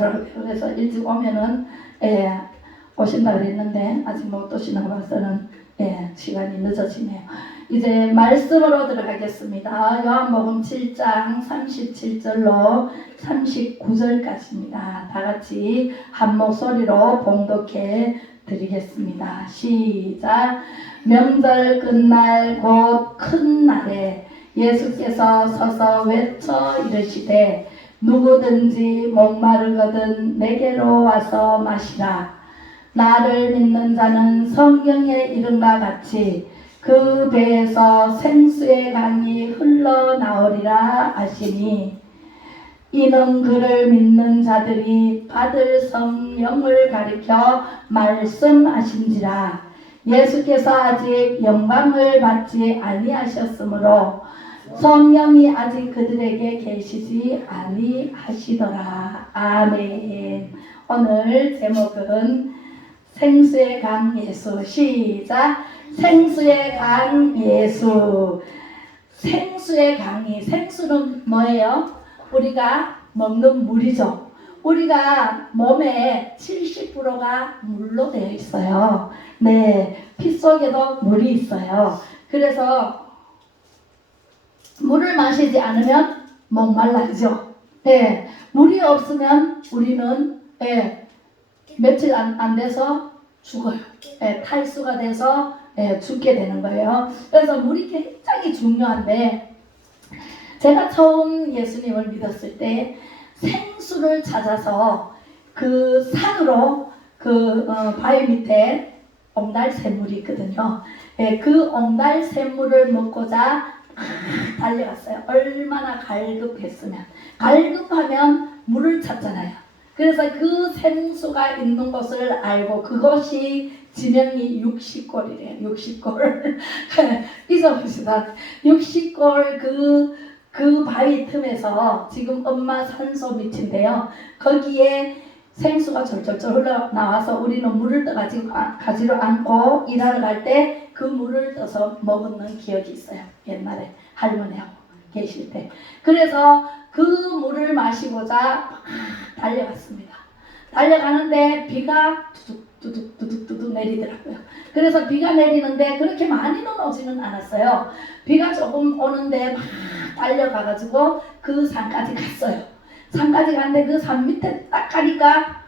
오시더라고요. 그래서 일찍 오면은 오신다 그랬는데 아직 못 오시는 거 봐서는 시간이 늦어지네요. 이제 말씀으로 들어가겠습니다. 요한복음 7장 37절로 39절까지입니다. 다 같이 한 목소리로 봉독해 드리겠습니다. 시작. 명절 끝날 곧 큰 날에 예수께서 서서 외쳐 이르시되 누구든지 목마르거든 내게로 와서 마시라. 나를 믿는 자는 성경에 이른바 같이 그 배에서 생수의 강이 흘러나오리라 하시니 이는 그를 믿는 자들이 받을 성령을 가리켜 말씀하신지라. 예수께서 아직 영광을 받지 아니하셨으므로 성령이 아직 그들에게 계시지 아니하시더라. 아멘. 오늘 제목은 생수의 강 예수. 시작. 생수의 강 예수. 생수의 강이, 생수는 뭐예요? 우리가 먹는 물이죠. 우리가 몸에 70%가 물로 되어 있어요. 네, 피 속에도 물이 있어요. 그래서 물을 마시지 않으면 목말라죠. 네, 물이 없으면 우리는 며칠 안 돼서 죽어요. 탈수가 돼서 죽게 되는 거예요. 그래서 물이 굉장히 중요한데 제가 처음 예수님을 믿었을 때 생수를 찾아서 그 산으로 바위 밑에 옹달샘물이 있거든요. 그 옹달샘물을 먹고자 달려갔어요. 얼마나 갈급하면 물을 찾잖아요. 그래서 그 생수가 있는 곳을 알고 그것이 지명이 60골이래요. 60골. 잊어봅시다. 60골 그 바위 틈에서 지금 엄마 산소 밑인데요. 거기에 생수가 절절절 흘러나와서 우리는 물을 가지러 않고 일하러 갈 때 그 물을 떠서 먹는 기억이 있어요. 옛날에 할머니하고 계실 때. 그래서 그 물을 마시고자 달려갔습니다. 달려가는데 비가 두둑 내리더라고요. 그래서 비가 내리는데 그렇게 많이는 오지는 않았어요. 비가 조금 오는데 막 달려가가지고 그 산까지 갔어요. 산까지 갔는데 그 산 밑에 딱 가니까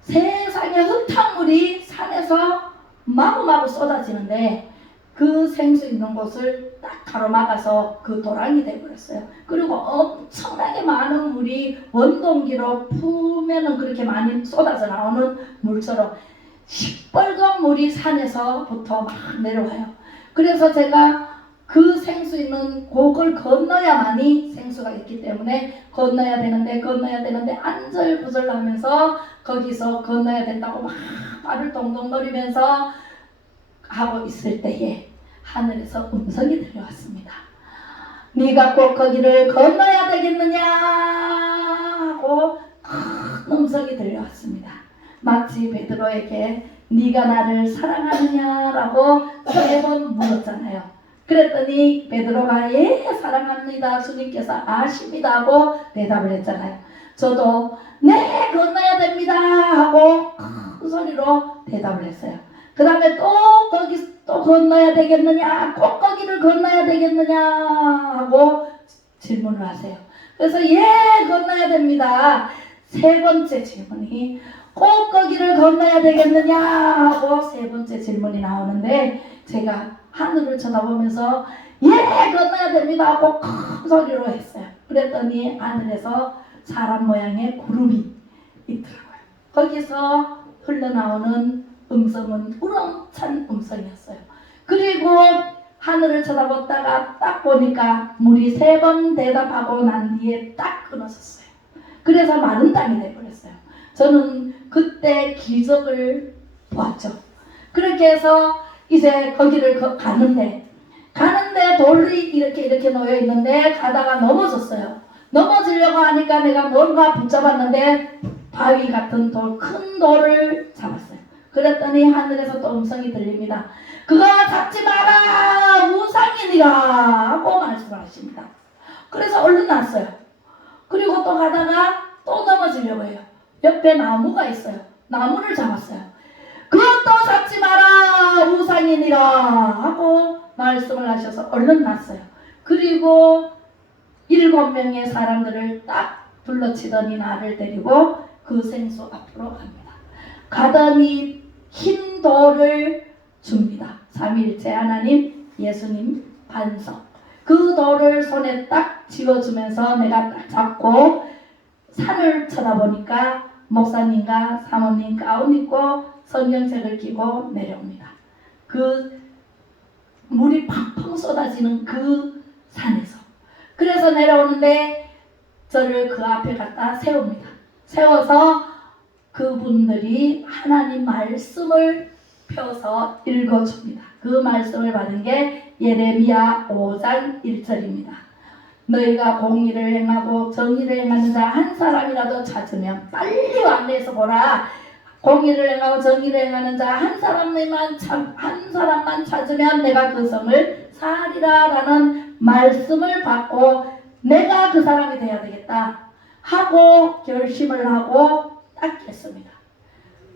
세상에 흙탕물이 산에서 마구마구 쏟아지는데 그 생수 있는 곳을 딱 가로막아서 그 도랑이 되어버렸어요. 그리고 엄청나게 많은 물이 원동기로 푸면은 그렇게 많이 쏟아져 나오는 물처럼 시뻘건 물이 산에서부터 막 내려와요. 그래서 제가 그 생수 있는 곳을 건너야만이 생수가 있기 때문에 건너야 되는데 안절부절 하면서 거기서 건너야 된다고 막 발을 동동 노리면서 하고 있을 때에 하늘에서 음성이 들려왔습니다. 네가 꼭 거기를 건너야 되겠느냐 하고 큰 음성이 들려왔습니다. 마치 베드로에게 네가 나를 사랑하느냐라고 3번 물었잖아요. 그랬더니 베드로가 사랑합니다. 주님께서 아십니다 하고 대답을 했잖아요. 저도 네 건너야 됩니다 하고 큰 소리로 대답을 했어요. 그 다음에 또 건너야 되겠느냐, 꼭 거기를 건너야 되겠느냐 하고 질문을 하세요. 그래서 건너야 됩니다. 3번째 질문이 꼭 거기를 건너야 되겠느냐 하고 3번째 질문이 나오는데 제가 하늘을 쳐다보면서 건너야 됩니다 하고 큰 소리로 했어요. 그랬더니 하늘에서 사람 모양의 구름이 있더라고요. 거기서 흘러나오는 음성은 우렁찬 음성이었어요. 그리고 하늘을 쳐다보다가 딱 보니까 물이 3번 대답하고 난 뒤에 딱 끊어졌어요. 그래서 마른 땅이 되어버렸어요. 저는 그때 기적을 보았죠. 그렇게 해서 이제 거기를 가는데 돌이 이렇게 놓여 있는데 가다가 넘어졌어요. 넘어지려고 하니까 내가 뭔가 붙잡았는데 바위 같은 큰 돌을 잡았어요. 그랬더니 하늘에서 또 음성이 들립니다. 그거 잡지 마라, 우상이니라 하고 말씀을 하십니다. 그래서 얼른 났어요. 그리고 또 가다가 또 넘어지려고 해요. 옆에 나무가 있어요. 나무를 잡았어요. 그것도 잡지 마라, 우상이니라 하고 말씀을 하셔서 얼른 났어요. 그리고 7명의 사람들을 딱 둘러치더니 나를 데리고 그 생수 앞으로 갑니다. 가더니 흰 돌을 줍니다. 삼위일체 하나님, 예수님, 반석. 그 돌을 손에 딱 쥐어주면서 내가 딱 잡고 산을 쳐다보니까 목사님과 사모님 가운 입고 성경책을 끼고 내려옵니다. 그 물이 팡팡 쏟아지는 그 산에서. 그래서 내려오는데 저를 그 앞에 갖다 세웁니다. 세워서 그분들이 하나님 말씀을 펴서 읽어줍니다. 그 말씀을 받은 게 예레미야 5장 1절입니다. 너희가 공의를 행하고 정의를 행하는 자 한 사람이라도 찾으면 빨리 왕래해서 보라. 공의를 행하고 정의를 행하는 자 한 사람만 찾으면 내가 그 성을 사리라 라는 말씀을 받고 내가 그 사람이 되어야 되겠다 하고 결심을 하고 딱 했습니다.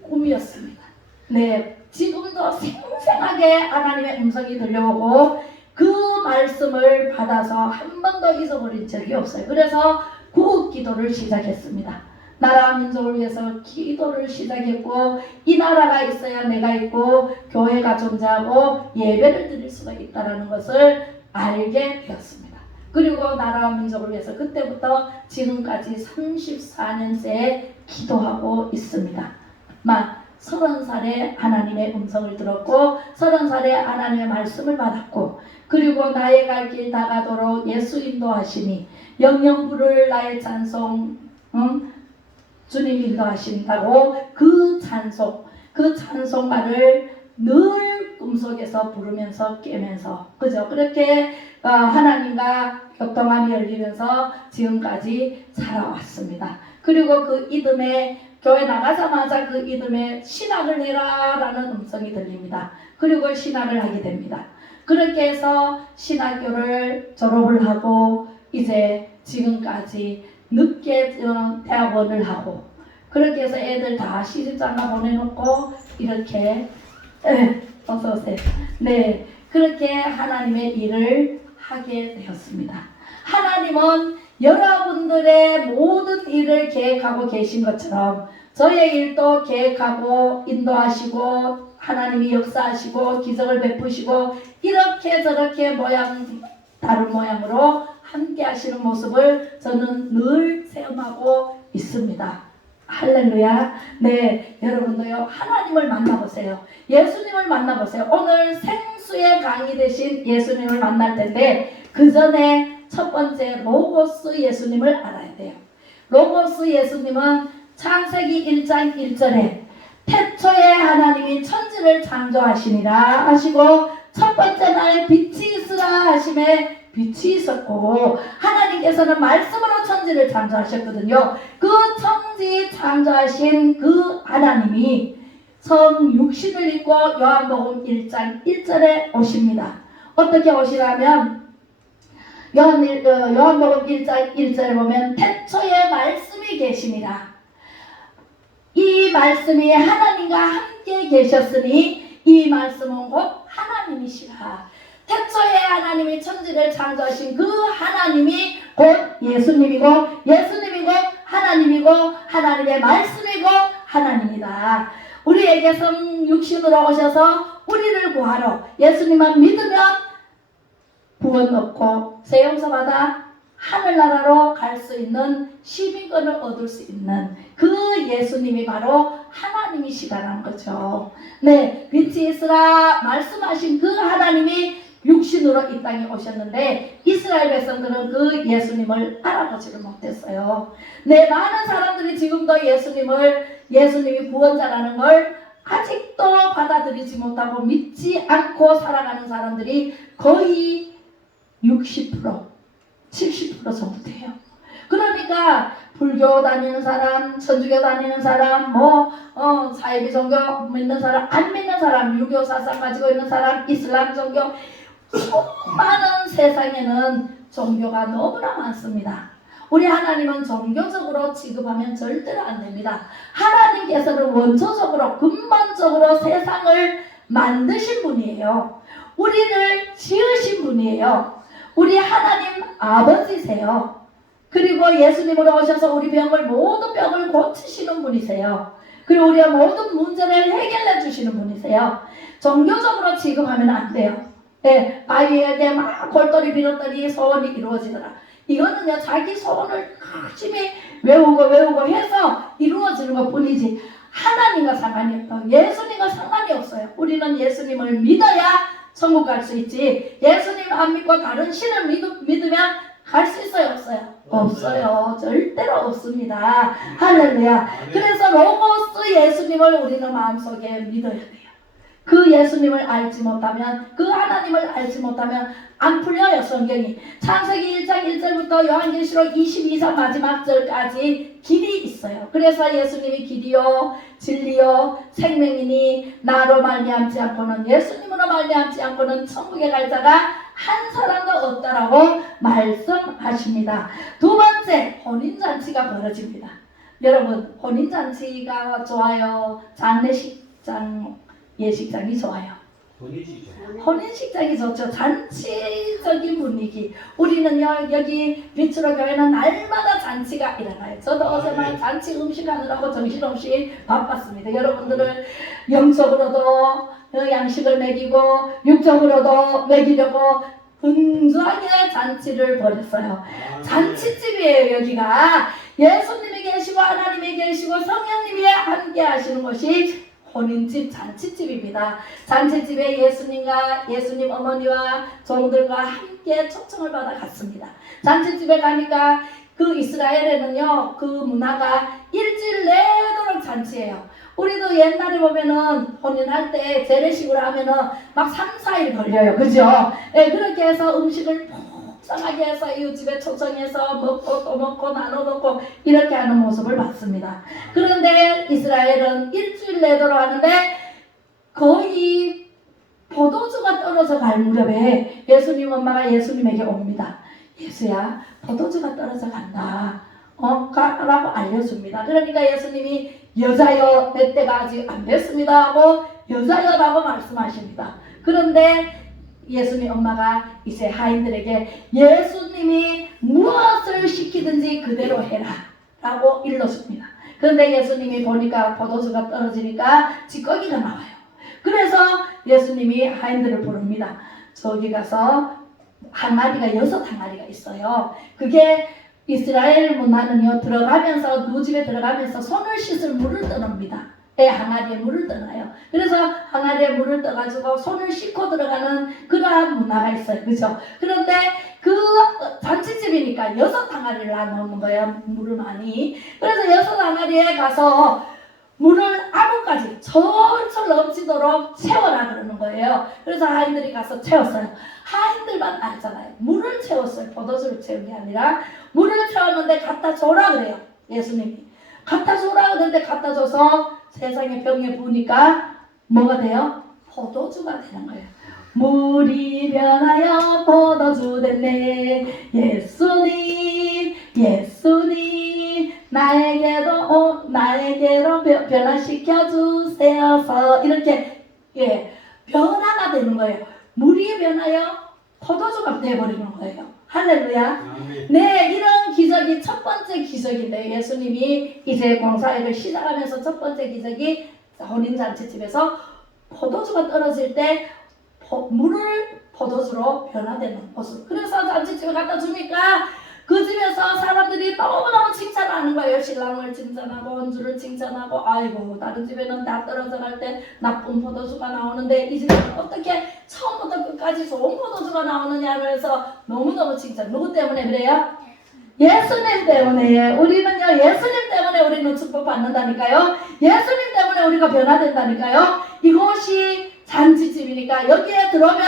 꿈이었습니다. 네, 지금도 생생하게 하나님의 음성이 들려오고 그 말씀을 받아서 한 번도 잊어버린 적이 없어요. 그래서 구국 기도를 시작했습니다. 나라 민족을 위해서 기도를 시작했고 이 나라가 있어야 내가 있고 교회가 존재하고 예배를 드릴 수가 있다는 것을 알게 되었습니다. 그리고 나라와 민족을 위해서 그때부터 지금까지 34년째 기도하고 있습니다. 막 30살에 하나님의 음성을 들었고 30살에 하나님의 말씀을 받았고 그리고 나의 갈 길 다가도록 예수 인도하시니 영영 부를 나의 찬송 주님 인도하신다고 그 찬송가를 늘 꿈속에서 부르면서 깨면서 그죠? 그렇게 하나님과 교통함이 열리면서 지금까지 살아왔습니다. 그리고 그 이듬해 교회 나가자마자 그 이듬해 신학을 해라 라는 음성이 들립니다. 그리고 신학을 하게 됩니다. 그렇게 해서 신학교를 졸업을 하고 이제 지금까지 늦게 대학원을 하고 그렇게 해서 애들 다 시집장가 보내놓고 이렇게 어서오세요. 네, 그렇게 하나님의 일을 하게 되었습니다. 하나님은 여러분들의 모든 일을 계획하고 계신 것처럼 저의 일도 계획하고 인도하시고 하나님이 역사하시고 기적을 베푸시고 이렇게 저렇게 다른 모양으로 함께 하시는 모습을 저는 늘 체험하고 있습니다. 할렐루야. 네, 여러분도요 하나님을 만나보세요. 예수님을 만나보세요. 오늘 생수의 강이 되신 예수님을 만날 텐데 그 전에 첫 번째 로고스 예수님을 알아야 돼요. 로고스 예수님은 창세기 1장 1절에 태초에 하나님이 천지를 창조하시니라 하시고 첫 번째 날 빛이 있으라 하심에 빛이 있었고 하나님께서는 말씀으로 천지를 창조하셨거든요. 그 천지 창조하신 그 하나님이 성 육신을 입고 요한복음 1장 1절에 오십니다. 어떻게 오시라면 요한복음 1장 1절에 보면 태초에 말씀이 계시니라. 이 말씀이 하나님과 함께 계셨으니 이 말씀은 곧 하나님이시라. 태초에 하나님이 천지를 창조하신 그 하나님이 곧 예수님이고 예수님이 곧 하나님이고 하나님의 말씀이고 하나님이다. 우리에게 성육신으로 오셔서 우리를 구하러 예수님만 믿으면 구원 얻고 새 용서 받아 하늘나라로 갈 수 있는 시민권을 얻을 수 있는 그 예수님이 바로 하나님이시다는 거죠. 네, 빛이 있으라 말씀하신 그 하나님이 육신으로 이 땅에 오셨는데 이스라엘 백성들은 그 예수님을 알아보지를 못했어요. 네, 많은 사람들이 지금도 예수님이 구원자라는 걸 아직도 받아들이지 못하고 믿지 않고 살아가는 사람들이 거의 60%, 70% 정도 돼요. 그러니까 불교 다니는 사람, 천주교 다니는 사람, 사이비 종교 믿는 사람, 안 믿는 사람, 유교 사상 가지고 있는 사람, 이슬람 종교, 수많은 세상에는 종교가 너무나 많습니다. 우리 하나님은 종교적으로 취급하면 절대로 안 됩니다. 하나님께서는 원초적으로 근본적으로 세상을 만드신 분이에요. 우리를 지으신 분이에요. 우리 하나님 아버지세요. 그리고 예수님으로 오셔서 우리 모든 병을 고치시는 분이세요. 그리고 우리의 모든 문제를 해결해 주시는 분이세요. 종교적으로 취급하면 안 돼요. 네, 아이에게 막 골똘히 빌었더니 소원이 이루어지더라. 이거는요, 자기 소원을 열심히 외우고 해서 이루어지는 것 뿐이지 하나님과 상관이 없다. 예수님과 상관이 없어요. 우리는 예수님을 믿어야 천국 갈 수 있지. 예수님 안 믿고 다른 신을 믿으면 갈 수 있어요, 없어요? 없어요. 절대로 없습니다. 할렐루야. 그래서 로고스 예수님을 우리는 마음속에 믿어야 돼요. 그 예수님을 알지 못하면, 그 하나님을 알지 못하면 안 풀려요, 성경이. 창세기 1장 1절부터 요한계시록 22장 마지막 절까지 길이 있어요. 그래서 예수님이 길이요 진리요 생명이니 나로 말미암지 않고는, 예수님으로 말미암지 않고는 천국에 갈 자가 한 사람도 없다라고 말씀하십니다. 두 번째, 혼인잔치가 벌어집니다. 여러분, 혼인잔치가 좋아요? 장례식장, 예식장이 좋아요? 혼인식장이 좋죠. 잔치적인 분위기. 우리는요, 여기 비추로 교회는 날마다 잔치가 일어나요. 저도 어제만 잔치 음식 하느라고 정신없이 바빴습니다. 여러분들을 영적으로도 양식을 먹이고 육적으로도 먹이려고 분주하게 잔치를 벌였어요. 잔치집이에요. 여기가 예수님이 계시고 하나님이 계시고 성령님이 함께 하시는 곳이 혼인집, 잔치집입니다. 잔치집에 예수님과 예수님 어머니와 종들과 함께 초청을 받아 갔습니다. 잔치집에 가니까 그 이스라엘에는요, 그 문화가 일주일 내도록 잔치예요. 우리도 옛날에 보면은 혼인할 때 재래식으로 하면은 막 3, 4일 걸려요. 그죠? 네, 그렇게 해서 음식을 풍성하게 해서 이웃집에 초청해서 먹고 또 먹고 나눠 먹고 이렇게 하는 모습을 봤습니다. 그런데 이스라엘은 일주일 내도록 하는데 거의 포도주가 떨어져 갈 무렵에 예수님 엄마가 예수님에게 옵니다. 예수야, 포도주가 떨어져 간다. 라고 알려줍니다. 그러니까 예수님이 여자여, 내 때가 아직 안 됐습니다 하고 여자여라고 말씀하십니다. 그런데 예수님 엄마가 이제 하인들에게 예수님이 무엇을 시키든지 그대로 해라 라고 일러줍니다. 그런데 예수님이 보니까 포도주가 떨어지니까 찌꺼기가 나와요. 그래서 예수님이 하인들을 부릅니다. 저기 가서 항아리가 6항아리가 있어요. 그게 이스라엘 문화는요, 들어가면서, 누집에 들어가면서 손을 씻을 물을 떠납니다. 항아리에 물을 떠나요. 그래서 항아리에 물을 떠가지고 손을 씻고 들어가는 그러한 문화가 있어요. 그죠? 그런데 그 잔치집이니까 6항아리를 나누는 거예요. 물을 많이. 그래서 6항아리에 가서 물을 아구까지 철철 넘치도록 채워라 그러는 거예요. 그래서 하인들이 가서 채웠어요. 하인들만 알잖아요. 물을 채웠어요. 포도주를 채운 게 아니라 물을 채웠는데 갖다 줘라 그래요. 예수님이 갖다 줘라 그러는데 갖다 줘서 세상에 병에 부으니까 뭐가 돼요? 포도주가 되는 거예요. 물이 변하여 포도주 됐네. 예수님 예수님 나에게도 변화시켜 주세요. 이렇게 변화가 되는 거예요. 물이 변하여 포도주가 되어버리는 거예요. 할렐루야. 네, 이런 기적이 첫 번째 기적인데 예수님이 이제 공사일을 시작하면서 첫 번째 기적이 혼인잔치집에서 포도주가 떨어질 때 물을 포도주로 변화되는 모습. 그래서 잔치집에 갖다 주니까 그 집에서 사람들이 너무너무 칭찬하는 거예요. 신랑을 칭찬하고 원주를 칭찬하고, 아이고 다른 집에는 다 떨어져 갈 때 나쁜 포도주가 나오는데 이 집에는 어떻게 처음부터 끝까지 좋은 포도주가 나오느냐 하면서 너무너무 칭찬. 누구 때문에 그래요? 예수님 때문에. 우리는요, 예수님 때문에 우리는 축복받는다니까요. 예수님 때문에 우리가 변화된다니까요. 이곳이 잔치집이니까 여기에 들어오면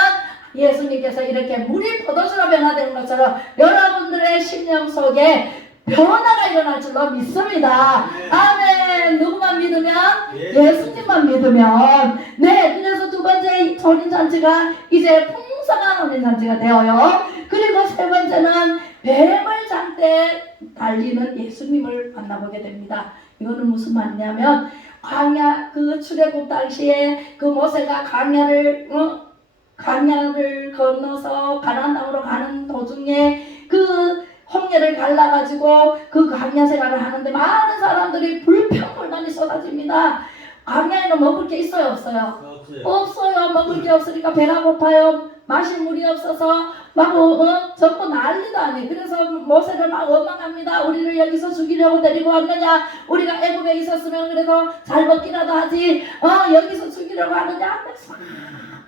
예수님께서 이렇게 물이 포도주로 변화되는 것처럼 여러분들의 심령 속에 변화가 일어날 줄로 믿습니다. 아멘. 누구만 믿으면? 예수님만 믿으면. 네, 그래서 두 번째 혼인잔치가 이제 풍성한 혼인잔치가 되어요. 그리고 세 번째는 뱀을 장대 달리는 예수님을 만나보게 됩니다. 이거는 무슨 말이냐면 광야 그 출애굽 당시에 그 모세가 광야를 건너서 가나안 땅으로 가는 도중에 그 홍해를 갈라가지고 그 광야 생활을 하는데 많은 사람들이 불평불만이 쏟아집니다. 광야에는 먹을 게 있어요, 없어요? 없어요. 먹을 게 없으니까 배가 고파요. 마실 물이 없어서 막 전부 난리도 아니에요. 그래서 모세를 막 원망합니다. 우리를 여기서 죽이려고 데리고 왔느냐? 우리가 애굽에 있었으면 그래도 잘 먹기라도 하지. 여기서 죽이려고 하느냐? 하면서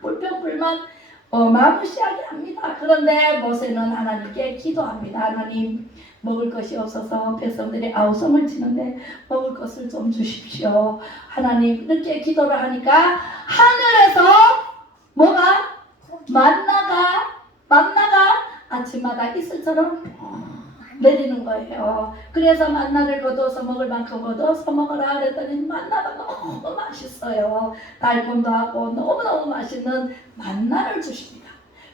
불평불만 어마무시하게 합니다. 그런데 모세는 하나님께 기도합니다. 하나님, 먹을 것이 없어서 백성들이 아우성을 치는데 먹을 것을 좀 주십시오. 하나님, 이렇게 기도를 하니까 하늘에서 뭐가? 만나가 아침마다 이슬처럼 내리는 거예요. 그래서 만나를 거두어서 먹을 만큼 거두어서 먹으라 그랬더니 만나가 너무 맛있어요. 달콤도 하고 너무너무 맛있는 만나를 주십니다.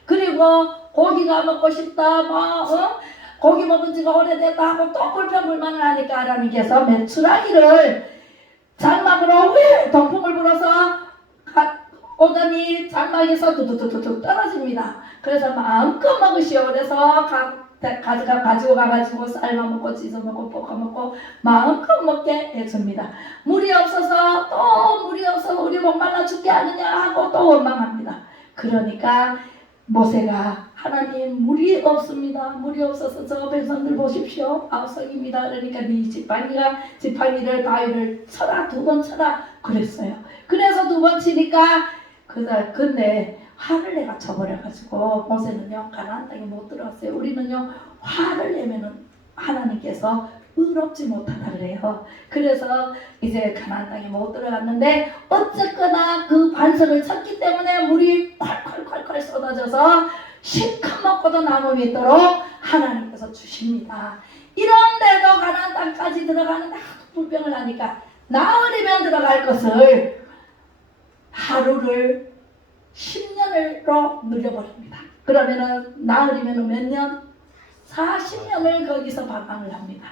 그리고 고기가 먹고 싶다, 고기 먹은 지가 오래됐다 하고 또 불평불만을 하니까 하나님께서 메추라기를 장막으로 동풍을 불어서 오더니 장막에서 두두두두 떨어집니다. 그래서 마음껏 먹으시오. 그래서 가지고 가가지고 삶아 먹고 찢어 먹고 볶아 먹고 마음껏 먹게 해줍니다. 물이 없어서 우리 목말라 죽게 하느냐 하고 또 원망합니다. 그러니까 모세가 하나님 물이 없습니다. 물이 없어서 저 백성들 보십시오. 아우성입니다. 그러니까 네 지팡이를 바위를 쳐라, 2번 쳐라 그랬어요. 그래서 2번 치니까 근데 화를 내가 쳐버려가지고 모세는요 가나안 땅에 못 들어왔어요. 우리는요 화를 내면은 하나님께서 의롭지 못하다 그래요. 그래서 이제 가나안 땅에 못 들어갔는데 어쨌거나 그 반석을 쳤기 때문에 물이 콸콸콸콸 쏟아져서 실컷 먹고도 남음이 있도록 하나님께서 주십니다. 이런데도 가나안 땅까지 들어가는데 불평을 하니까 나흘이면 들어갈 것을 하루를 10년으로 늘려버립니다. 그러면은 나흘이면 몇 년? 40년을 거기서 방황을 합니다.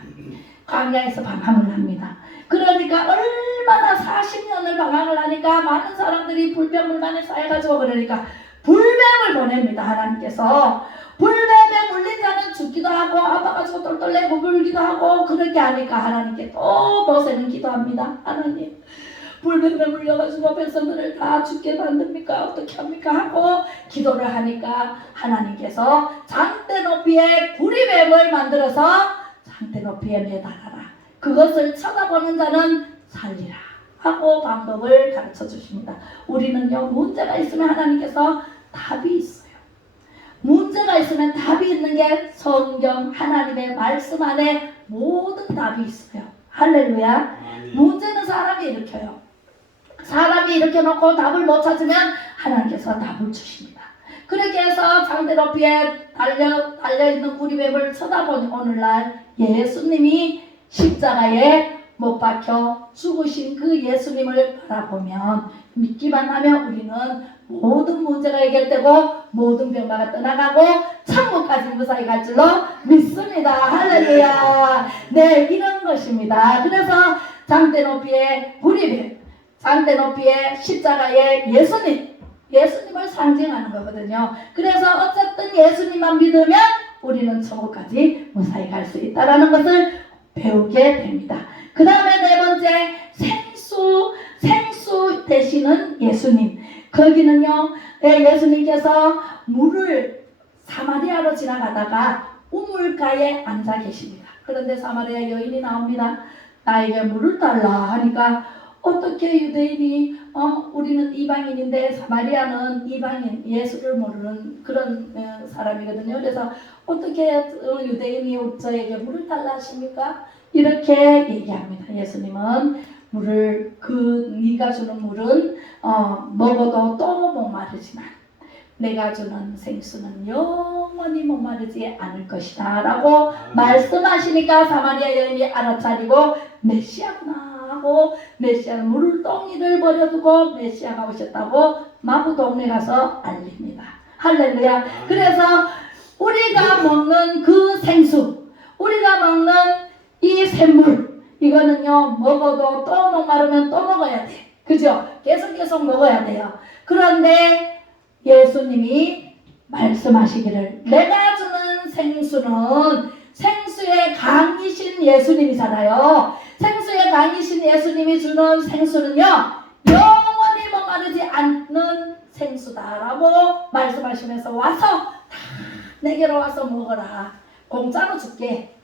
광야에서 방황을 합니다. 그러니까 얼마나 40년을 방황을 하니까 많은 사람들이 불평불만에 쌓여가지고 그러니까 불뱀을 보냅니다. 하나님께서 불뱀에 물린 자는 죽기도 하고 아파가지고 똘똘내고 물기도 하고 그렇게 하니까 하나님께 또 모세는 기도합니다. 하나님, 불뱀에 물려가지고 백성들을 다 죽게 만듭니까? 어떻게 합니까? 하고 기도를 하니까 하나님께서 장대 높이의 구리뱀을 만들어서 장대 높이에 매달아라. 그것을 쳐다보는 자는 살리라 하고 방법을 가르쳐 주십니다. 우리는요 문제가 있으면 하나님께서 답이 있어요. 문제가 있으면 답이 있는 게 성경 하나님의 말씀 안에 모든 답이 있어요. 할렐루야. 문제는 사람이 일으켜요. 사람이 이렇게 놓고 답을 못 찾으면 하나님께서 답을 주십니다. 그렇게 해서 장대 높이에 달려있는 구리뱀을 쳐다보니 오늘날 예수님이 십자가에 못 박혀 죽으신 그 예수님을 바라보면 믿기만 하면 우리는 모든 문제가 해결되고 모든 병마가 떠나가고 천국까지 무사히 갈 줄로 믿습니다. 할렐루야. 네, 이런 것입니다. 그래서 장대 높이의 구리뱀, 장대 높이의 십자가의 예수님을 상징하는 거거든요. 그래서 어쨌든 예수님만 믿으면 우리는 천국까지 무사히 갈 수 있다는 것을 배우게 됩니다. 그 다음에 4번째, 생수 되시는 예수님. 거기는요 예수님께서 물을 사마리아로 지나가다가 우물가에 앉아 계십니다. 그런데 사마리아 여인이 나옵니다. 나에게 물을 달라 하니까 어떻게 유대인이 우리는 이방인인데 사마리아는 이방인 예수를 모르는 그런 사람이거든요. 그래서 어떻게 유대인이 저에게 물을 달라 하십니까? 이렇게 얘기합니다. 예수님은 물을 네가 주는 물은 먹어도 또 목마르지만 내가 주는 생수는 영원히 목마르지 않을 것이다 라고 말씀하시니까 사마리아 여인이 알아차리고 메시아구나 하고 메시아는 물동이를 버려두고 메시아가 오셨다고 마구 동네 가서 알립니다. 할렐루야. 그래서 우리가 먹는 그 생수, 우리가 먹는 이 샘물, 이거는요 먹어도 또 목마르면 또 먹어야 돼. 그죠? 계속 먹어야 돼요. 그런데 예수님이 말씀하시기를 내가 주는 생수는 생수의 강이신 예수님이잖아요. 생수의 강이신 예수님이 주는 생수는요 영원히 목마르지 않는 생수다라고 말씀하시면서 와서 다 내게로 와서 먹어라. 공짜로 줄게.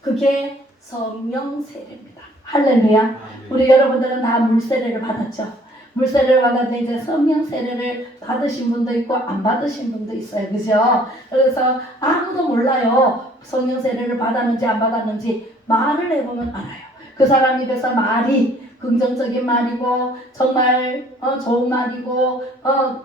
그게 성령 세례입니다. 할렐루야. 우리 여러분들은 다 물세례를 받았죠. 물세례를 받았는데 이제 성령 세례를 받으신 분도 있고 안 받으신 분도 있어요. 그죠? 그래서 아무도 몰라요. 성령 세례를 받았는지 안 받았는지. 말을 해보면 알아요. 그 사람 입에서 말이 긍정적인 말이고 정말 좋은 말이고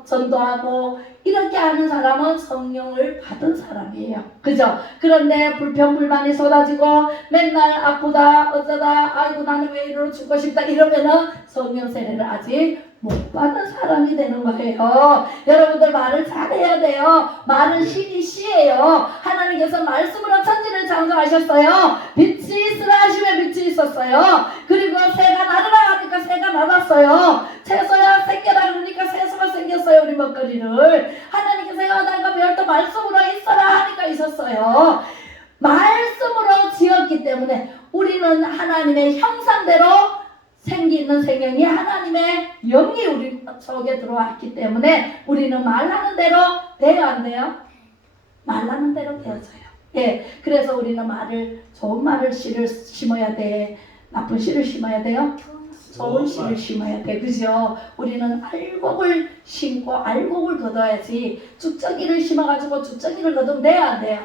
전도하고 이렇게 하는 사람은 성령을 받은 사람이에요. 그죠? 그런데 불평불만이 쏟아지고 맨날 아프다 어쩌다 아이고 나는 왜 이러고 죽고 싶다 이러면은 성령 세례를 아직 못 받은 사람이 되는 거예요. 여러분들 말을 잘해야 돼요. 말은 신이 씨예요. 하나님께서 말씀으로 천지를 창조하셨어요. 빛이 있으라 하시면 빛이 있었어요. 그리고 새가 나르라 하니까 새가 날았어요. 채소야 생겨라 그러니까 채소가 생겼어요. 우리 먹거리를 하나님께서 여달과 별도 말씀으로 있어라 하니까 있었어요. 말씀으로 지었기 때문에 우리는 하나님의 형상대로 생기는 생명이 하나님의 영이 우리 속에 들어왔기 때문에 우리는 말하는 대로 돼요, 안 돼요? 말하는 대로 되어져요. 예, 그래서 우리는 말을 좋은 말을 씨를 심어야 돼. 나쁜 씨를 심어야 돼요? 좋은 씨를 심어야 돼. 그죠? 우리는 알곡을 심고 알곡을 거둬야지 죽정이를 심어가지고 죽정이를 거두면 돼요, 안 돼요?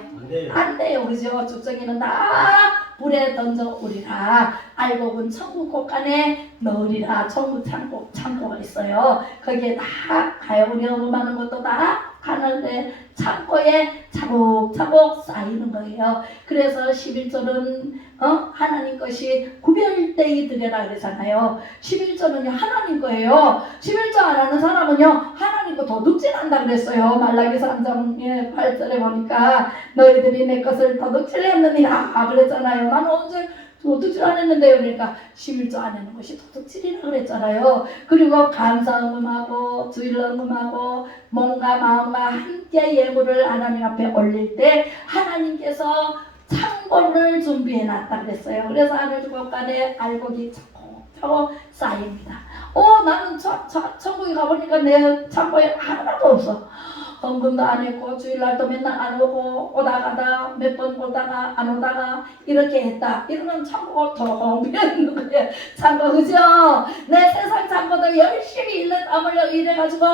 안 돼요. 그죠? 죽정이는 다 불에 던져오리라. 알곡은 천국 곳간에 넣으리라. 천국 창고가 있어요. 거기에 다 가요. 우리 얻어가는 것도 다 가는데 창고에 차곡차곡 쌓이는 거예요. 그래서 11조는 하나님 것이 구별되이 드려라 그러잖아요. 11조는요 하나님 거예요. 11조 안 하는 사람은요 하나님 거 도둑질한다 그랬어요. 말라기 3장 8절에 보니까 너희들이 내 것을 도둑질했느니라 그랬잖아요. 나는 언제 도둑질 안 했는데요. 그러니까 11조 안 하는 것이 도둑질이라 그랬잖아요. 그리고 감사 응음하고 주일 응음하고 몸과 마음과 함께 예물을 하나님 앞에 올릴 때 하나님께서 창고를 준비해 놨다 그랬어요. 그래서 하늘 곳간에 알곡이 차곡차곡 쌓입니다. 나는 천국에 가보니까 내 창고에 하나도 없어. 헌금도 안 했고 주일날도 맨날 안 오고 오다가다 몇 번 오다가 안 오다가 이렇게 했다. 이러면 창고가 더 비어있는 거예요. 창고 그죠? 내 세상 창고도 열심히 일년 땀 흘려 일해가지고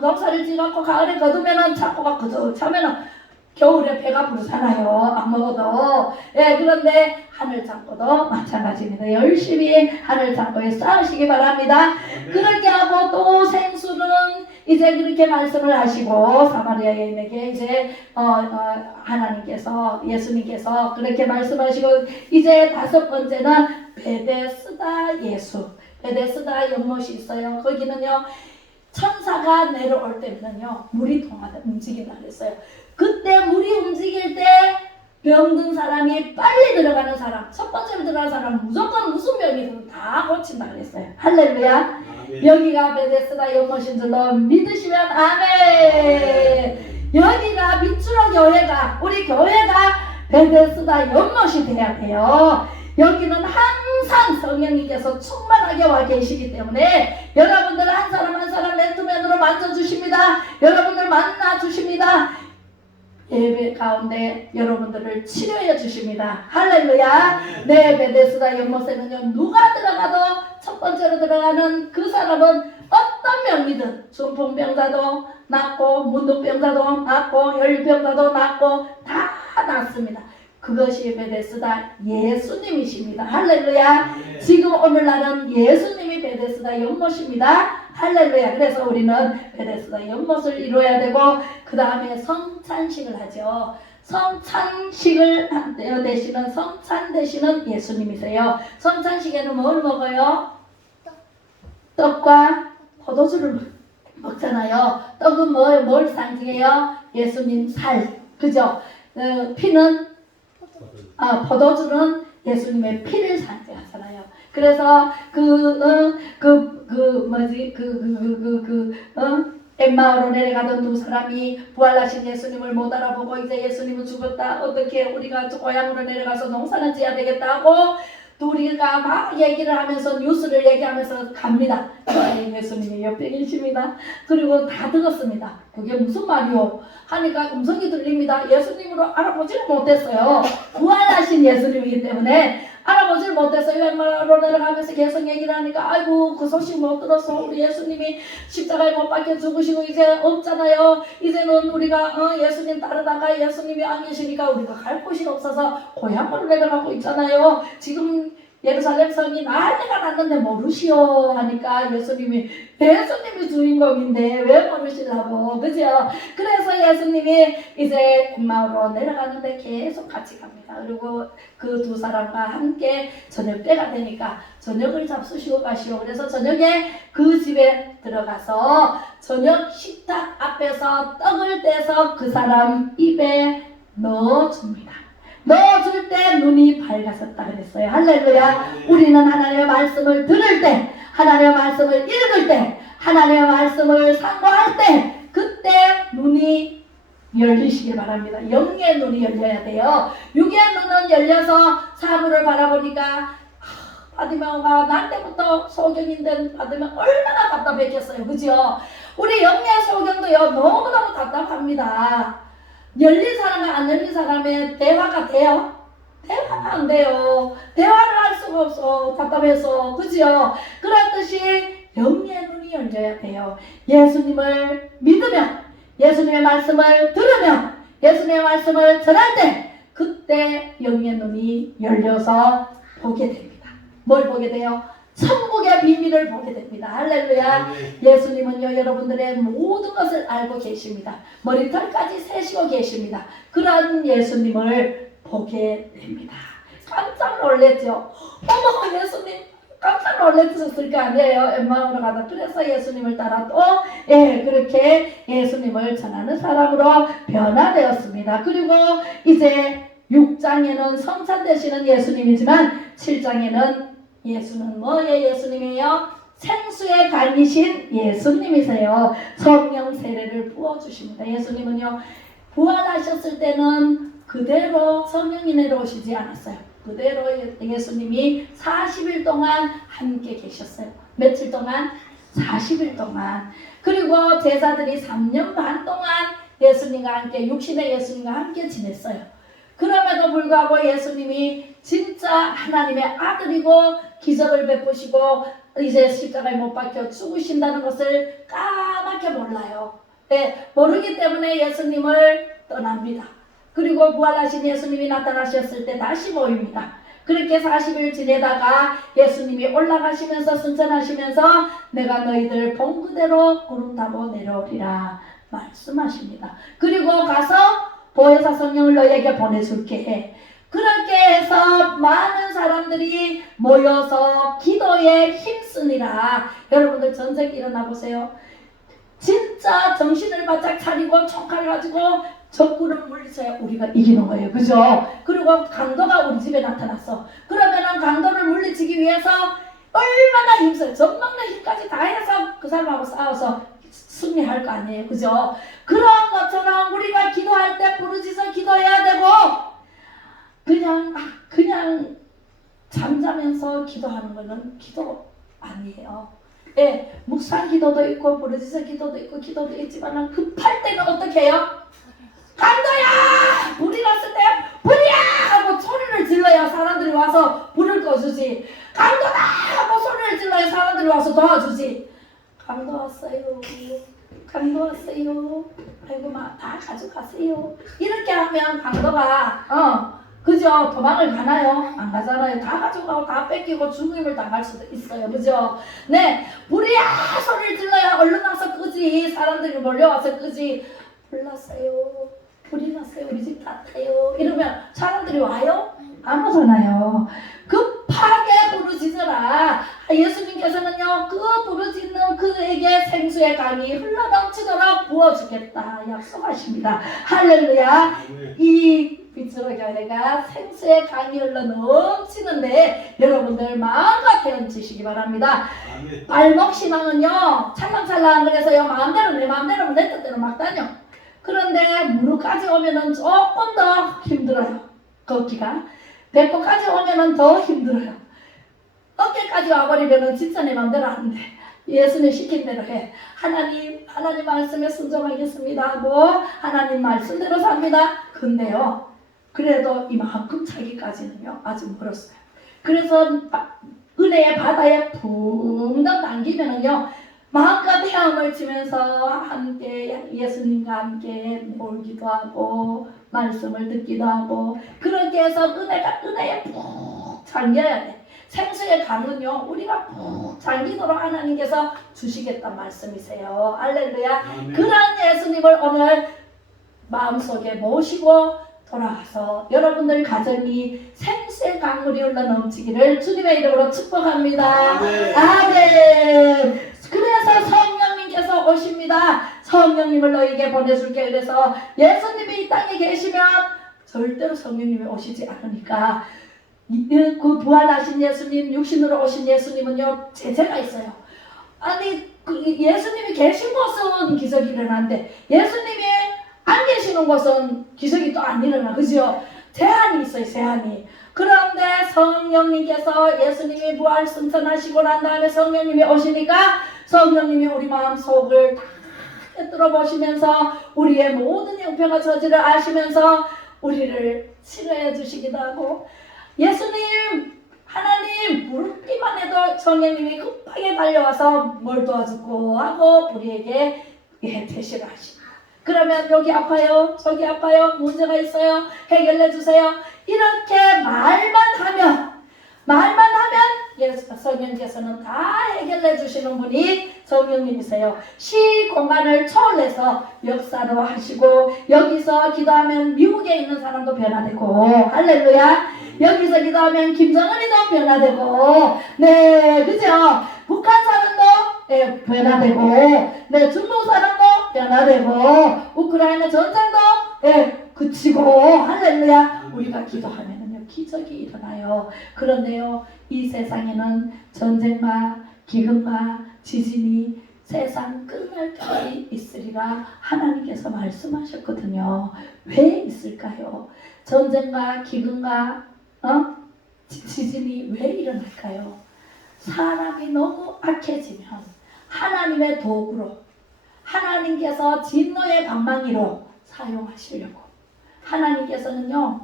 농사를 지어갖고 가을에 거두면은 창고가 거두차면은 겨울에 배가 부르잖아요. 안 먹어도. 예, 그런데 하늘 창고도 마찬가지입니다. 열심히 하늘 창고에 쌓으시기 바랍니다. 그렇게 하고 또 생수는 이제 그렇게 말씀을 하시고 사마리아 여인에게 이제 하나님께서 예수님께서 그렇게 말씀하시고 이제 다섯 번째는 베데스다 예수. 베데스다 연못이 있어요. 거기는요 천사가 내려올 때는요 물이 움직인다 그랬어요. 그때 물이 움직일 때 병든 사람이 빨리 들어가는 사람, 첫 번째로 들어가는 사람은 무조건 무슨 병이든 다 고친다 그랬어요. 할렐루야. 아멘. 여기가 베데스다 연못인 줄로 믿으시면 아멘. 여기가 미추로 교회가 우리 교회가 베데스다 연못이 돼야 돼요. 여기는 항상 성령님께서 충만하게 와 계시기 때문에 여러분들 한 사람 한 사람 맨투맨으로 만져주십니다. 여러분들 만나주십니다. 예배 가운데 여러분들을 치료해 주십니다. 할렐루야. 네, 베데스다 연못에는요 누가 들어가도 첫 번째로 들어가는 그 사람은 어떤 병이든 중풍병자도 낫고 문둥병자도 낫고 혈병자도 낫고 다 낫습니다. 그것이 베데스다 예수님이십니다. 할렐루야. 지금 오늘날은 예수님이 베데스다 연못입니다. 할렐루야. 그래서 우리는 베데스다 연못을 이루어야 되고 그 다음에 성찬식을 하죠. 성찬식을 되시는 성찬 되시는 예수님이세요. 성찬식에는 뭘 먹어요? 떡과 포도주를 먹잖아요. 떡은 뭘 상징해요? 예수님 살. 그죠? 피는 포도주는 예수님의 피를 상징하잖아요. 그래서 엠마오로 내려가던 두 사람이 부활하신 예수님을 못 알아보고 이제 예수님은 죽었다. 어떻게 우리가 고향으로 내려가서 농사는 지어야 되겠다 하고 둘이가 막 얘기를 하면서 뉴스를 얘기하면서 갑니다. 예수님이 옆에 계십니다. 그리고 다 들었습니다. 그게 무슨 말이요? 하니까 음성이 들립니다. 예수님으로 알아보지를 못했어요. 부활하신 예수님이기 때문에 알아보지를 못했어요. 웬만하로 내려가면서 계속 얘기를 하니까 아이고 그 소식 못 들었어. 우리 예수님이 십자가에 못 박혀 죽으시고 이제 없잖아요. 이제는 우리가 예수님 따르다가 예수님이 안 계시니까 우리가 갈 곳이 없어서 고향으로 내려가고 있잖아요. 지금 예루살렘 성이 난리가 났는데 모르시오 하니까 예수님이 주인공인데 왜 모르시려고 그죠? 그래서 예수님이 이제 엠마오로 내려가는데 계속 같이 갑니다. 그리고 그 두 사람과 함께 저녁 때가 되니까 저녁을 잡수시고 가시오. 그래서 저녁에 그 집에 들어가서 저녁 식탁 앞에서 떡을 떼서 그 사람 입에 넣어줍니다. 넣어줄 때 눈이 밝아졌다 그랬어요. 할렐루야. 우리는 하나님의 말씀을 들을 때, 하나님의 말씀을 읽을 때, 하나님의 말씀을 상고할 때 그때 눈이 열리시길 바랍니다. 영의 눈이 열려야 돼요. 육의 눈은 열려서 사물을 바라보니까 바디메오가 날 때부터 소경인데 바디메오 얼마나 답답했겠어요. 그죠? 우리 영의 소경도요 너무너무 답답합니다. 열린 사람과 안 열린 사람의 대화가 돼요? 대화가 안 돼요. 대화를 할 수가 없어. 답답해서. 그죠? 그렇듯이 영의 눈이 열려야 돼요. 예수님을 믿으면, 예수님의 말씀을 들으면, 예수님의 말씀을 전할 때 그때 영의 눈이 열려서 보게 됩니다. 뭘 보게 돼요? 천국의 비밀을 보게 됩니다. 할렐루야. 예수님은요 여러분들의 모든 것을 알고 계십니다. 머리털까지 세시고 계십니다. 그런 예수님을 보게 됩니다. 깜짝 놀랐죠. 어머 예수님 깜짝 놀랐을 거 아니에요. 엠마오로 가다. 그래서 예수님을 따라 또 그렇게 예수님을 전하는 사람으로 변화되었습니다. 그리고 이제 6장에는 성찬 되시는 예수님이지만 7장에는 예수는 뭐의 예수님이에요? 생수의 간이신 예수님이세요. 성령 세례를 부어주십니다. 예수님은요 부활하셨을 때는 그대로 성령이 내려오시지 않았어요. 그대로 예수님이 40일 동안 함께 계셨어요. 며칠 동안? 40일 동안. 그리고 제자들이 3년 반 동안 예수님과 함께 육신의 예수님과 함께 지냈어요. 그럼에도 불구하고 예수님이 진짜 하나님의 아들이고 기적을 베푸시고 이제 십자가에 못 박혀 죽으신다는 것을 까맣게 몰라요. 모르기 때문에 예수님을 떠납니다. 그리고 부활하신 예수님이 나타나셨을 때 다시 모입니다. 그렇게 40일 지내다가 예수님이 올라가시면서 순천하시면서 내가 너희들 본 그대로 구름 타고 내려오리라 말씀하십니다. 그리고 가서 보혜사 성령을 너희에게 보내줄게. 그렇게 해서 많은 사람들이 모여서 기도에 힘쓰니라. 여러분들 전쟁 일어나 보세요. 진짜 정신을 바짝 차리고 총칼 가지고 적군을 물리쳐야 우리가 이기는 거예요. 그죠? 그리고 강도가 우리 집에 나타났어. 그러면은 강도를 물리치기 위해서 얼마나 힘써요. 전망의 힘까지 다 해서 그 사람하고 싸워서 승리할 거 아니에요. 그죠? 그런 것처럼 우리가 기도할 때 부르짖어 기도해야 되고 그냥 잠자면서 기도하는 거는 기도 아니에요. 묵상 기도도 있고 부르짖어 기도도 있고 기도도 있지만 급할 때는 어떻게 해요? 강도야! 불이 났을 때 불이야! 하고 소리를 질러야 사람들이 와서 불을 꺼주지. 강도다! 하고 소리를 질러야 사람들이 와서 도와주지. 강도 왔어요. 강도 왔어요. 아이고 다 가져가세요. 이렇게 하면 강도가 그죠? 도망을 가나요? 안 가잖아요. 다 가져가고 다 뺏기고 죽음을 당할 수도 있어요. 그죠? 네, 불이야! 소리를 질러야 얼른 와서 끄지. 사람들이 몰려와서 끄지. 불 났어요. 불이 났어요. 우리 집 다 타요. 이러면 사람들이 와요? 안 오잖아요. 급하게 부르짖어라. 예수님께서는요 나는요 그 부르짖는 그에게 생수의 강이 흘러넘치도록 부어주겠다 약속하십니다. 할렐루야. 이 빗으로 교회가 생수의 강이 흘러넘치는데 여러분들 마음과 깨어지시기 바랍니다. 발목신앙은요 찰랑찰랑 그래서요 마음대로 내 마음대로 내 뜻대로 막 다녀. 그런데 무릎까지 오면은 조금 더 힘들어요. 걷기가. 배꼽까지 오면은 더 힘들어요. 어깨까지 와버리면은 진짜 내 마음대로 안 돼. 예수님 시킨 대로 해. 하나님 말씀에 순종하겠습니다 하고 하나님 말씀대로 삽니다. 근데요 그래도 이만큼 차기까지는요 아주 멀었어요. 그래서 은혜의 바다에 붕덩 당기면은요 마음과 헤엄을 치면서 함께 예수님과 함께 놀기도 하고 말씀을 듣기도 하고 그렇게 해서 은혜에 푹 잠겨야 돼. 생수의 강은요 우리가 푹 잠기도록 하나님께서 주시겠단 말씀이세요. 할렐루야. 그런 예수님을 오늘 마음속에 모시고 돌아가서 여러분들 가정이 생수의 강물이 흘러 넘치기를 주님의 이름으로 축복합니다. 아멘. 그래서 성령님께서 오십니다. 성령님을 너에게 보내줄게. 그래서 예수님이 이 땅에 계시면 절대로 성령님이 오시지 않으니까 그 부활하신 예수님, 육신으로 오신 예수님은요 제재가 있어요. 아니 그 예수님이 계신 곳은 기적이 일어나는데 예수님이 안 계시는 곳은 기적이 또 안 일어나. 그죠? 제한이 있어요. 제한이. 그런데 성령님께서 예수님이 부활 승천하시고 난 다음에 성령님이 오시니까 성령님이 우리 마음속을 다 꿰뚫어 보시면서 우리의 모든 형편과 처지를 아시면서 우리를 치료해 주시기도 하고 예수님 하나님 부르기만 해도 성령님이 급하게 달려와서 뭘 도와주고 하고 우리에게 대시를 하십니다. 그러면 여기 아파요 저기 아파요 문제가 있어요 해결해 주세요 이렇게 말만 하면 성령께서는 다 해결해 주시는 분이 성령님이세요. 시공간을 초월해서 역사로 하시고 여기서 기도하면 미국에 있는 사람도 변화되고 할렐루야. 여기서 기도하면 김정은이도 변화되고 네 그죠. 북한 사람도 네, 변화되고 네 중동 사람도 변화되고 우크라이나 전쟁도 네, 그치고 할렐루야. 우리가 기도하면은요 기적이 일어나요. 그런데요 이 세상에는 전쟁과 기근과 지진이 세상 끝날까지 있으리라 하나님께서 말씀하셨거든요. 왜 있을까요? 전쟁과 기근과 지진이 왜 일어날까요? 사람이 너무 악해지면 하나님의 도구로 하나님께서 진노의 방망이로 사용하시려고 하나님께서는요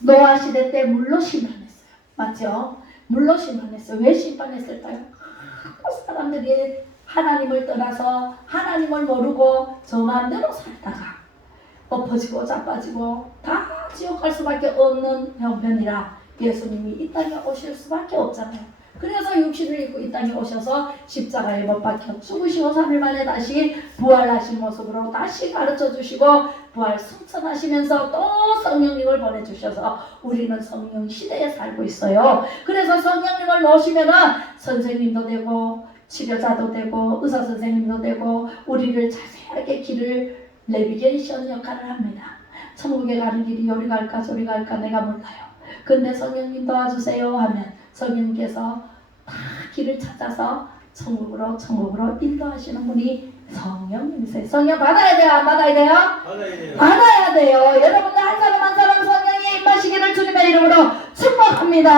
노아 시대 때 물로 심판했어요. 맞죠? 물로 심판했어요. 왜 심판했을까요? 사람들이 하나님을 떠나서 하나님을 모르고 저 마음대로 살다가 엎어지고 자빠지고 다 지옥 갈 수밖에 없는 형편이라 예수님이 이 땅에 오실 수밖에 없잖아요. 그래서 육신을 입고 이 땅에 오셔서 십자가에 못 박혀 죽으시고 3일 만에 다시 부활하신 모습으로 다시 가르쳐 주시고 부활 승천하시면서 또 성령님을 보내주셔서 우리는 성령 시대에 살고 있어요. 그래서 성령님을 모시면은 선생님도 되고 치료자도 되고 의사 선생님도 되고 우리를 자세하게 길을 내비게이션 역할을 합니다. 천국에 가는 길이 요리 갈까 저리 갈까 내가 몰라요. 근데 성령님 도와주세요 하면 성령님께서 다 길을 찾아서 천국으로 인도하시는 분이 성령님이세요. 성령 받아야 돼요? 안 받아야 돼요? 받아야 돼요. 여러분들 한 사람 한 사람 성령이 임하시기를 주님의 이름으로 축복합니다.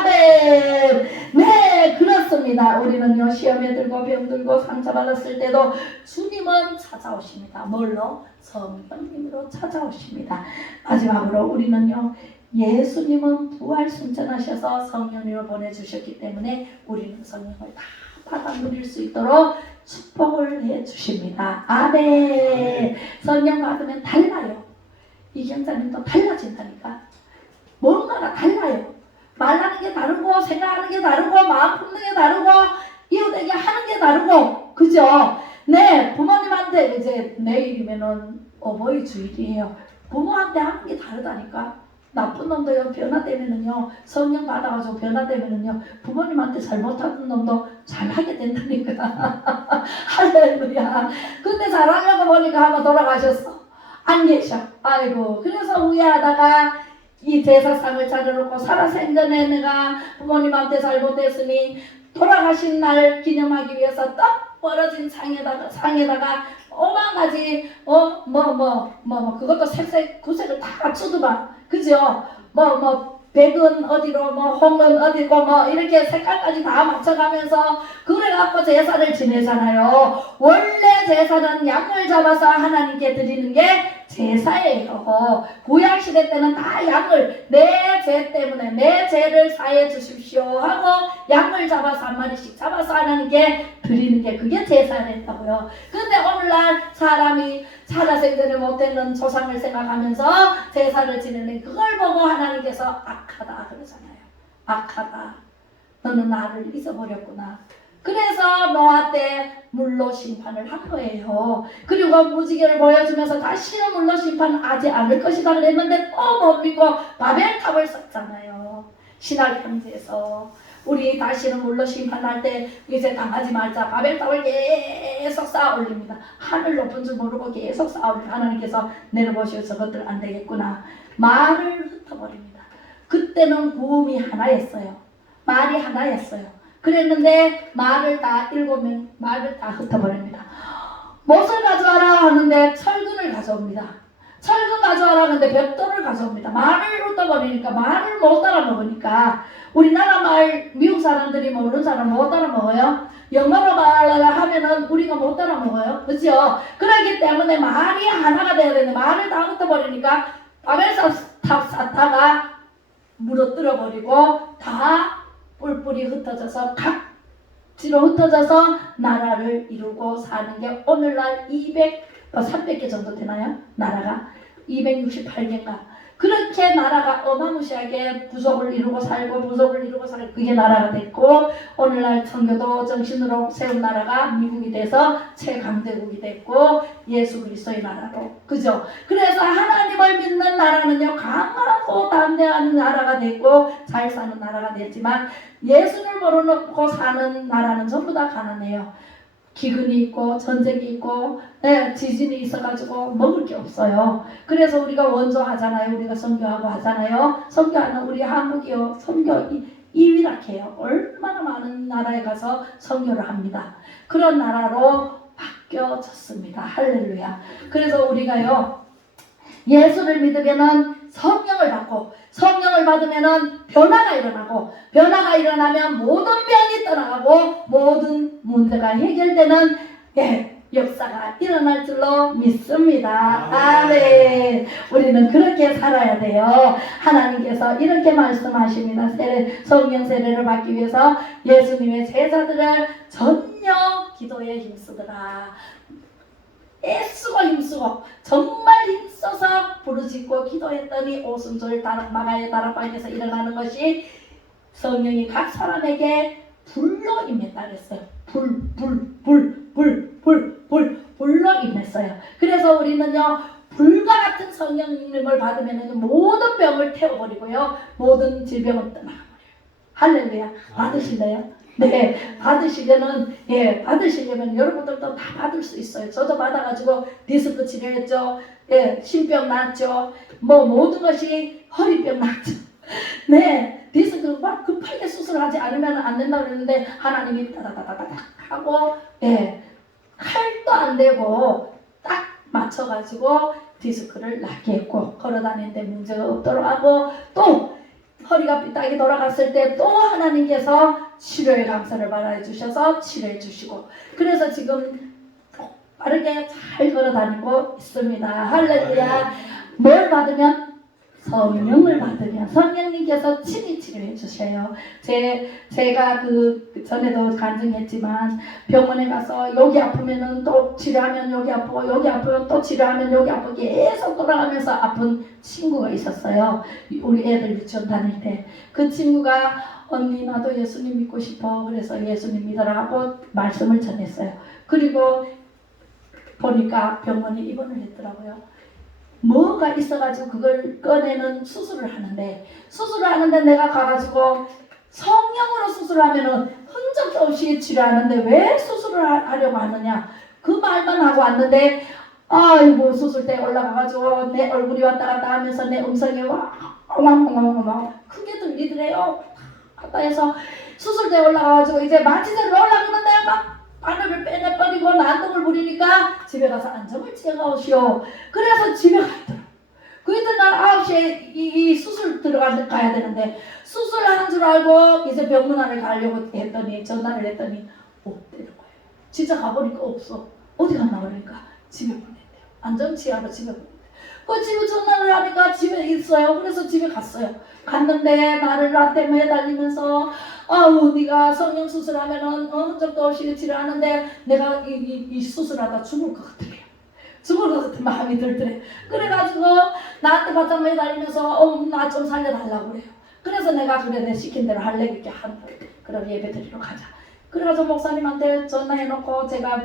아멘. 네 그렇습니다. 우리는요 시험에 들고 병들고 상처받았을 때도 주님은 찾아오십니다. 뭘로? 성령님으로 찾아오십니다. 마지막으로 우리는요 예수님은 부활 승천하셔서 성령님을 보내주셨기 때문에 우리는 성령을 다 받아 누릴 수 있도록 축복을 해주십니다. 아멘. 성령 받으면 달라요. 이경자님도 달라진다니까. 뭔가가 달라요. 말하는 게 다르고 생각하는 게 다르고 마음 품는 게 다르고 이웃에게 하는 게 다르고 그죠? 네 부모님한테 이제 내일이면은 어버이 주일이에요. 부모한테 하는 게 다르다니까. 나쁜 놈도요 변화되면은요 성령 받아가지고 변화되면은요 부모님한테 잘못하던 놈도 잘하게 된다니까. 할렐루야. 근데 잘하려고 보니까 한번 돌아가셨어. 안 계셔. 아이고 그래서 후회하다가 이 제사상을 차려놓고 살아생전에 내가 부모님한테 잘못했으니 돌아가신 날 기념하기 위해서 떡 벌어진 상에다가 오만 가지 그것도 색색 구색을 다 갖추더만 그죠? 백은 어디로 홍은 어디고 이렇게 색깔까지 다 맞춰가면서 그래갖고 제사를 지내잖아요. 원래 제사는 양을 잡아서 하나님께 드리는 게 제사예요. 구약시대 때는 다 양을 내 죄 때문에 내 죄를 사해 주십시오 하고 양을 잡아서 한 마리씩 잡아서 하나님께 드리는 게 그게 제사였다고요. 근데 오늘날 사람이 살아생전에 못했는 조상을 생각하면서 제사를 지내는 그걸 보고 하나님께서 악하다 그러잖아요. 악하다. 너는 나를 잊어버렸구나. 그래서 노아 때 물로 심판을 한 거예요. 그리고 무지개를 보여주면서 다시는 물로 심판하지 않을 것이다 그랬는데 또 못 믿고 바벨탑을 썼잖아요. 신할 편지에서 우리 다시는 물로 심판할 때 이제 당하지 말자. 바벨탑을 계속 쌓아 올립니다. 하늘 높은 줄 모르고 계속 쌓아 올립니다. 하나님께서 내려보셔서 저것들 안 되겠구나. 말을 흩어버립니다. 그때는 구음이 하나였어요. 말이 하나였어요. 그랬는데 말을 다 7명 말을 다 흩어버립니다. 못을 가져와라 하는데 철근을 가져옵니다. 철근 가져와라 하는데 벽돌을 가져옵니다. 말을 흩어버리니까 말을 못 알아먹으니까 우리나라 말 미국 사람들이 모르는 사람 못 알아먹어요. 영어로 말을 하면은 우리가 못 알아먹어요. 그죠? 그렇기 때문에 말이 하나가 돼야 되는데 말을 다 흩어버리니까 바벨탑 쌓다가 무너뜨려버리고 다 뿔뿔이 흩어져서 각지로 흩어져서 나라를 이루고 사는 게 오늘날 300개 정도 되나요? 나라가 268개인가 그렇게 나라가 어마무시하게 부족을 이루고 살고 그게 나라가 됐고 오늘날 선교도 정신으로 세운 나라가 미국이 돼서 최강대국이 됐고 예수 그리스도의 나라로 그죠? 그래서 하나님을 믿는 나라는요 강하고 담대한 나라가 됐고 잘 사는 나라가 됐지만 예수를 모르고 사는 나라는 전부 다 가난해요. 기근이 있고 전쟁이 있고 지진이 있어가지고 먹을 게 없어요. 그래서 우리가 원조하잖아요. 우리가 선교하고 하잖아요. 선교하는 우리 한국이요. 선교 이위락해요. 얼마나 많은 나라에 가서 선교를 합니다. 그런 나라로 바뀌어졌습니다. 할렐루야. 그래서 우리가요. 예수를 믿으면은 성령을 받고 성령을 받으면은 변화가 일어나면 모든 병이 떠나가고 모든 문제가 해결되는 역사가 일어날 줄로 믿습니다. 아멘. 우리는 그렇게 살아야 돼요. 하나님께서 이렇게 말씀하십니다. 성령 세례를 받기 위해서 예수님의 제자들을 전혀 기도에 힘쓰더라. 애쓰고 힘쓰고 정말 힘써서 부르짖고 기도했더니 오순절 마가의 다락방에서 일어나는 것이 성령이 각 사람에게 불로 임했다 그랬어요. 불로 임했어요. 그래서 우리는요 불과 같은 성령님을 받으면 모든 병을 태워버리고요 모든 질병은 떠나버려요. 할렐루야. 받으실래요? 네, 받으시려면 여러분들도 다 받을 수 있어요. 저도 받아가지고 디스크 치료했죠. 신병 났죠. 모든 것이 허리병 났죠. 네, 디스크 막 급하게 수술하지 않으면 안 된다고 그랬는데 하나님이 따다다다닥 하고 칼도 안 대고 딱 맞춰가지고 디스크를 낫게 했고 걸어다니는데 문제가 없도록 하고 또 허리가 삐딱이 돌아갔을 때 또 하나님께서 치료의 감사를 받아주셔서 치료해 주시고 그래서 지금 빠르게 잘 걸어다니고 있습니다. 할렐루야. 뭘 받으면? 성령을 받으면 성령님께서 친히 치료해 주셔요. 제가 전에도 간증했지만 병원에 가서 여기 아프면은 또 치료하면 여기 아프고 여기 아프면 또 치료하면 여기 아프고 계속 돌아가면서 아픈 친구가 있었어요. 우리 애들 유치원 다닐 때 그 친구가 언니 나도 예수님 믿고 싶어 그래서 예수님 믿어라 하고 말씀을 전했어요. 그리고 보니까 병원에 입원을 했더라고요. 뭐가 있어가지고 그걸 꺼내는 수술을 하는데, 수술을 하는데 내가 가가지고 성령으로 수술하면은 흔적 없이 치료하는데 왜 수술을 하려고 하느냐, 그 말만 하고 왔는데, 아이고 수술대에 올라가가지고 내 얼굴이 왔다 갔다 하면서 내 음성이 와 크게 들리더래요. 갔다 해서 수술대에 올라가가지고 이제 마취제를 올라가는데 막 바늘을 빼내버리고 난동을 부리니까 집에 가서 안정을 취해가오시오. 그래서 집에 가더라고. 그 이튿날 9시에 이 수술 가야 되는데, 수술하는 줄 알고 이제 병문안을 가려고 했더니, 전화를 했더니 없대는 거예요. 진짜 가보니까 없어. 어디 갔나 그러니까 집에 보냈대요. 안정치하러 집에 보냈대요. 그 집에 전화를 하니까 집에 있어요. 그래서 집에 갔어요. 갔는데 나를 나한테 매달리면서, 아우 네가 성령 수술하면은 흔적도 없이 치료하는데 내가 이 수술하다 죽을 것 같아. 죽을 것 같은 마음이 들더래. 그래가지고 나한테 바짝 매달리면서 나 좀 살려달라고 그래요. 그래서 내가 그래 내 시킨 대로 할래 이렇게 한 거예요. 그럼 예배 드리러 가자. 그래가지고 목사님한테 전화해놓고 제가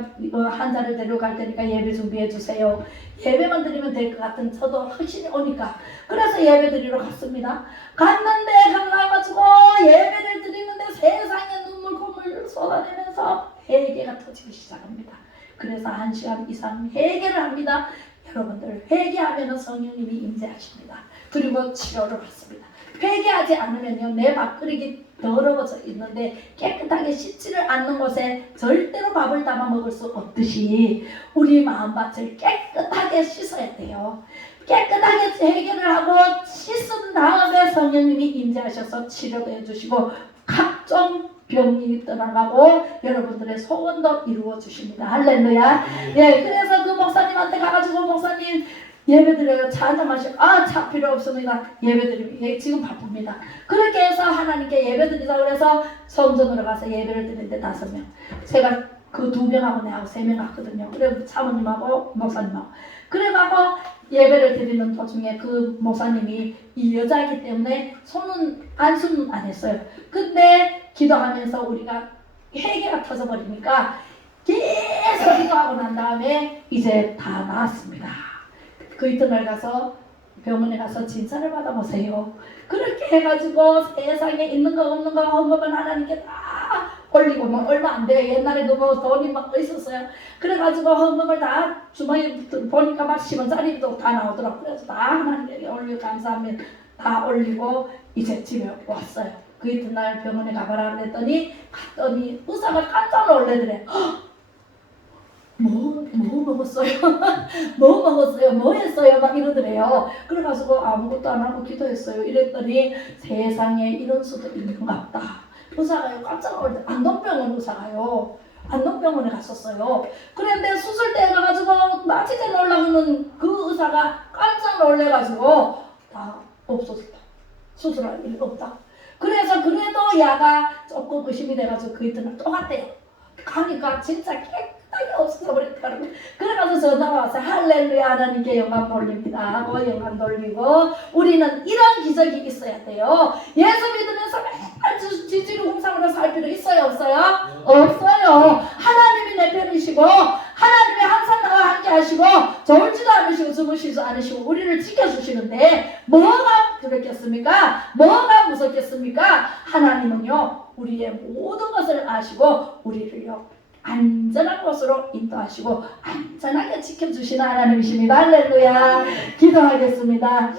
환자를 데려갈 테니까 예배 준비해 주세요. 예배만 드리면 될 것 같은 저도 확신이 오니까 그래서 예배 드리러 갔습니다. 갔는데 가가지고 예배를 드리는데 세상에 눈물 콧물 쏟아내면서 회개가 터지기 시작합니다. 그래서 1시간 이상 회개를 합니다. 여러분들 회개하면 성령님이 임재하십니다. 그리고 치료를 받습니다. 회개하지 않으면요, 내 밥그릇이 더러워져 있는데 깨끗하게 씻지를 않는 곳에 절대로 밥을 담아 먹을 수 없듯이 우리 마음밭을 깨끗하게 씻어야 돼요. 깨끗하게 해결을 하고 씻은 다음에 성령님이 임재하셔서 치료도 해주시고 각종 병이 떠나가고 여러분들의 소원도 이루어 주십니다. 할렐루야. 예, 그래서 그 목사님한테 가가지고 목사님 예배드려요. 차 한잔 마시고, 차 필요 없습니다. 예배드리고, 지금 바쁩니다. 그렇게 해서 하나님께 예배드리자 그래서 성전으로 가서 예배를 드리는데 5명. 제가 그 2명하고 내하고 3명 갔거든요. 그래 사모님하고 목사님하고. 그래가고 예배를 드리는 도중에 그 목사님이 이 여자이기 때문에 안수는 안 했어요. 근데 기도하면서 우리가 회개가 터져버리니까 계속 기도하고 난 다음에 이제 다 나았습니다. 그 이튿날 가서 병원에 가서 진찰을 받아보세요. 그렇게 해가지고 세상에 있는 거 없는 거 헌금은 하나님께 다 올리고 뭐 얼마 안 돼요. 옛날에 뭐 돈이 막 있었어요. 그래가지고 헌금을 다 주머니 보니까 막 10원짜리도 다 나오더라고요. 그래서 다 하나님께 올리고 감사하면 다 올리고 이제 집에 왔어요. 그 이튿날 병원에 가봐라 그랬더니 갔더니 의사가 깜짝 놀래더래. 뭐 먹었어요? 뭐 먹었어요? 뭐 했어요? 막 이러더래요. 그래가지고 아무것도 안 하고 기도했어요. 이랬더니 세상에 이런 수도 있는가 보다. 의사가요 깜짝 놀래. 안동병원 의사가요. 안동병원에 갔었어요. 그런데 수술대에 가가지고 마취제 넣으려고는 그 의사가 깜짝 놀래가지고 다 없어졌다. 수술할 일이 없다. 그래서 그래도 야가 조금 의심이 돼가지고 그 이튿날 또 갔대요. 가니까 진짜 깨끗하게 없어져 버렸더라고요. 그래가지고 전화가 와서 할렐루야 하나님께 영광 돌립니다 하고 영광 돌리고 우리는 이런 기적이 있어야 돼요. 예수 믿으면서 맨날 지지로 공상으로 살 필요 있어요 없어요? 없어요. 하나님이 내 편이시고 하나님이 항상 나와 함께 하시고 졸지도 않으시고 주무시지도 않으시고 우리를 지켜주시는데 뭐가 두렵겠습니까? 뭐가 무섭겠습니까? 하나님은요 우리의 모든 것을 아시고 우리를요 안전한 곳으로 인도하시고 안전하게 지켜주시는 하나님이십니다. 할렐루야. 기도하겠습니다.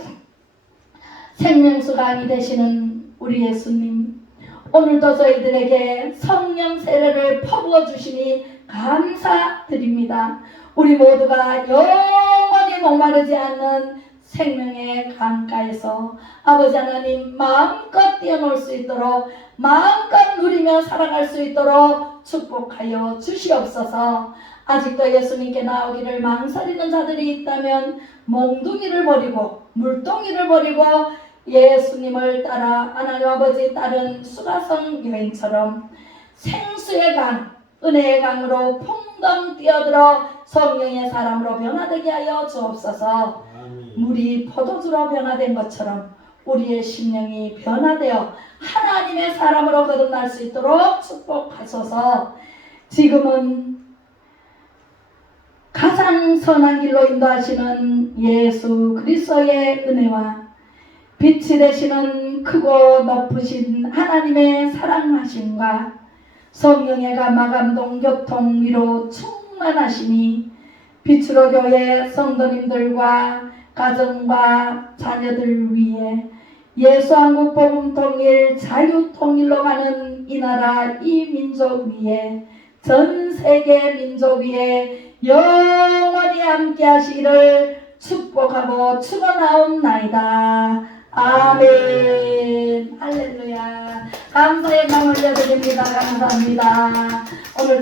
생명수강이 되시는 우리 예수님, 오늘도 저희들에게 성령 세례를 퍼부어 주시니 감사드립니다. 우리 모두가 영원히 목마르지 않는 생명의 강가에서 아버지 하나님 마음껏 뛰어놀 수 있도록 마음껏 누리며 살아갈 수 있도록 축복하여 주시옵소서. 아직도 예수님께 나오기를 망설이는 자들이 있다면 몽둥이를 버리고 물동이를 버리고 예수님을 따라 하나님 아버지 따른 수가성 여인처럼 생수의 강 은혜의 강으로 풍덩 뛰어들어 성령의 사람으로 변화되게 하여 주옵소서. 물이 포도주로 변화된 것처럼 우리의 심령이 변화되어 하나님의 사람으로 거듭날 수 있도록 축복하소서. 지금은 가장 선한 길로 인도하시는 예수 그리스도의 은혜와 빛이 되시는 크고 높으신 하나님의 사랑하심과 성령의 감화감동 교통 위로 충만하시니 빛으로 교회 성도님들과 가정과 자녀들 위해 예수한국 복음 통일 자유 통일로 가는 이 나라 이 민족 위에 전 세계 민족 위에 영원히 함께 하시기를 축복하고 축원하옵나이다. 아멘. 할렐루야. 감사의 마음 올려드립니다. 감사합니다. 오늘